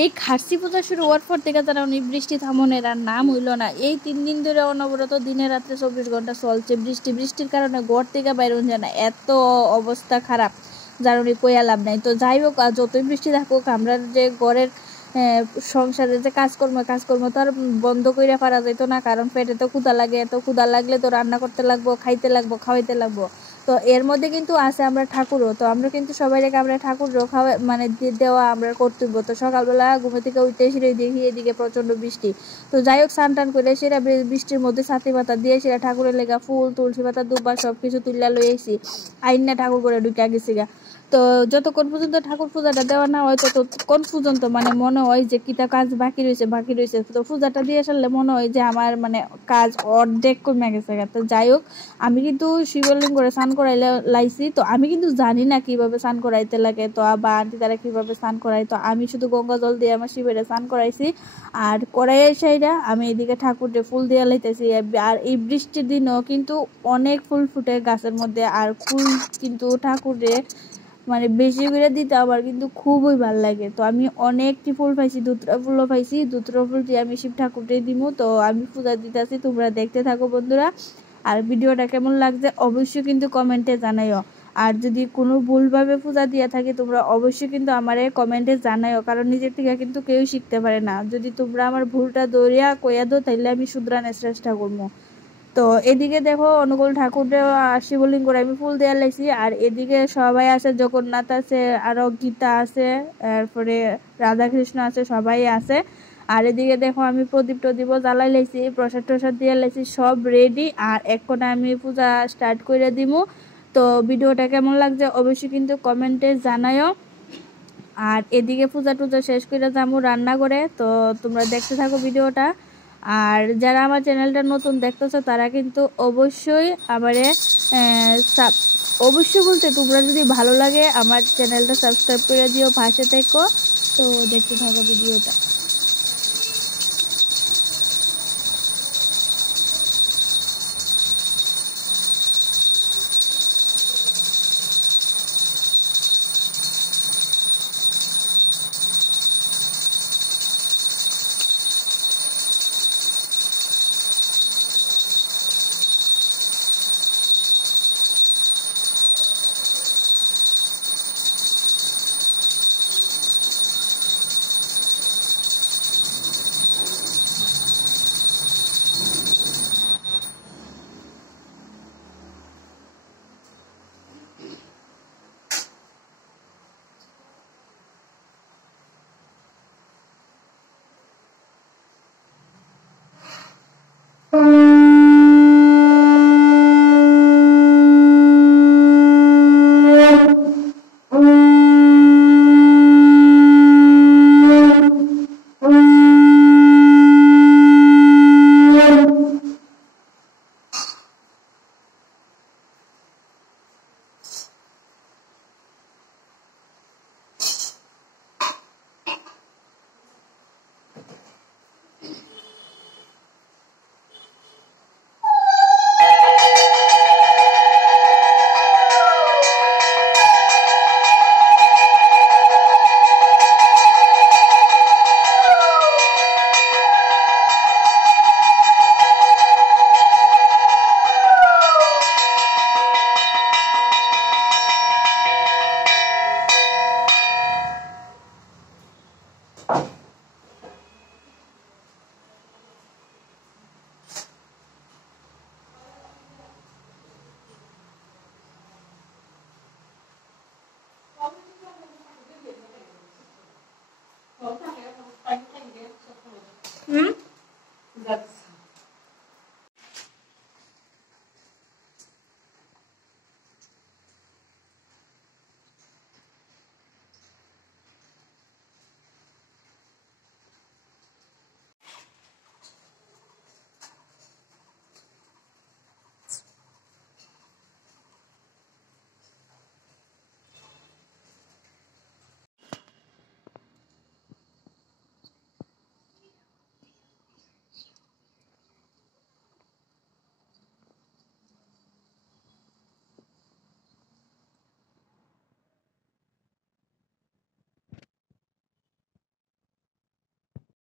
এই খার্সি পূজা শুরু হওয়ার পর থেকে তারা অনেক বৃষ্টি থামনের আর নাম হইল না। এই 3 দিন ধরে অনবরত দিনে রাত্রে 24 ঘন্টা চলছে বৃষ্টির কারণে ঘর থেকে বাইরে যায় না, এত অবস্থা খারাপ যার উনি কইয়া লাভ নাই। তো যাই হোক, যতই বৃষ্টি থাকুক আমরা যে ঘরের সংসারে যে কাজকর্ম তো আর বন্ধ করে পারা যেত না, কারণ পেটে তো ক্ষুধা লাগে, এত ক্ষুধা লাগলে তো রান্না করতে লাগবো, খাইতে লাগবো, খাওয়াইতে লাগবো। তো এর মধ্যে কিন্তু আছে আমরা ঠাকুরও, তো আমরা কিন্তু সবাই রেখে আমরা ঠাকুরও খাওয়া মানে দেওয়া আমরা কর্তব্য। তো সকালবেলা ঘুমে থেকে উঠতে সেরে দেখি এদিকে প্রচন্ড বৃষ্টি। তো যাই হোক, স্নান টান করে সেরা বৃষ্টির মধ্যে ছাতি পাতা দিয়ে সেরা ঠাকুরের লেগা ফুল তুলসী পাতা দুব্বা সবকিছু তুলিয়া লই আইছি, আইন না ঠাকুর করে ঢুকে গেছি গা। তো যতক্ষণ পর্যন্ত ঠাকুর পূজাটা দেওয়া না হয় ততক্ষণ পর্যন্ত মানে মনে হয় যে কিটা কাজ বাকি রয়েছে। তো পূজাটা দিয়ে আসলে মনে হয় যে আমার মানে কাজ অর্ধেক কমে গেছে। তো যাই হোক, আমি কিন্তু শিবলিঙ্গ করে স্নান করাইলে লাইছি। তো আমি কিন্তু জানি না কিভাবে স্নান করাইতে লাগে, তো বা আন্টি তারা কিভাবে স্নান করাই। তো আমি শুধু গঙ্গা জল দিয়ে আমার শিবের স্নান করাইছি, আর করাইয়া সেইটা আমি এদিকে ঠাকুরকে ফুল দিয়ে লাইতেছি। আর এই বৃষ্টির দিনও কিন্তু অনেক ফুল ফুটে গাছের মধ্যে, আর ফুল কিন্তু ঠাকুরে মানে বেশি করে দিতে আমার কিন্তু খুবই ভালো লাগে। তো আমি অনেকটি ফুল পাইছি, দুত্রা ফুলও পাইছি, দুত্রা ফুল দিয়ে আমি শিব ঠাকুরটাই দিব। তো আমি পূজা দিতেছি, তোমরা দেখতে থাকো বন্ধুরা। আর ভিডিওটা কেমন লাগছে অবশ্যই কিন্তু কমেন্টে জানাইও। আর যদি কোনো ভুলভাবে পূজা দিয়ে থাকে তোমরা অবশ্যই কিন্তু আমার কমেন্টে জানাইও, কারণ নিজের থেকে কিন্তু কেউ শিখতে পারে না। যদি তোমরা আমার ভুলটা দৌড়িয়া কইয়া দো তাইলে আমি শুধরানোর চেষ্টা করবো। তো এদিকে দেখো অনুকূল ঠাকুরের শিবলিঙ্গ করে আমি ফুল দেওয়া লাইছি, আর এদিকে সবাই আছে, জগন্নাথ আছে, আরো গীতা আছে, তারপরে রাধাকৃষ্ণ আছে, সবাই আছে। আর এদিকে দেখো আমি প্রদীপ টদীপ জ্বালাই লাইছি, প্রসাদ টসাদ দিয়ে লাইছি, সব রেডি। আর এখন আমি পূজা স্টার্ট করে দিব। তো ভিডিওটা কেমন লাগছে অবশ্যই কিন্তু কমেন্টে জানাইও। আর এদিকে পূজা টুজা শেষ করে যাবো রান্না করে। তো তোমরা দেখতে থাকো ভিডিওটা। আর যারা আমার চ্যানেলটা নতুন দেখতেছো তারা কিন্তু অবশ্যই আমারে অবশ্যই বলতে তোমরা যদি ভালো লাগে আমার চ্যানেলটা সাবস্ক্রাইব করে দিও, পাশে থেকো। তো দেখতে থাকো ভিডিওটা।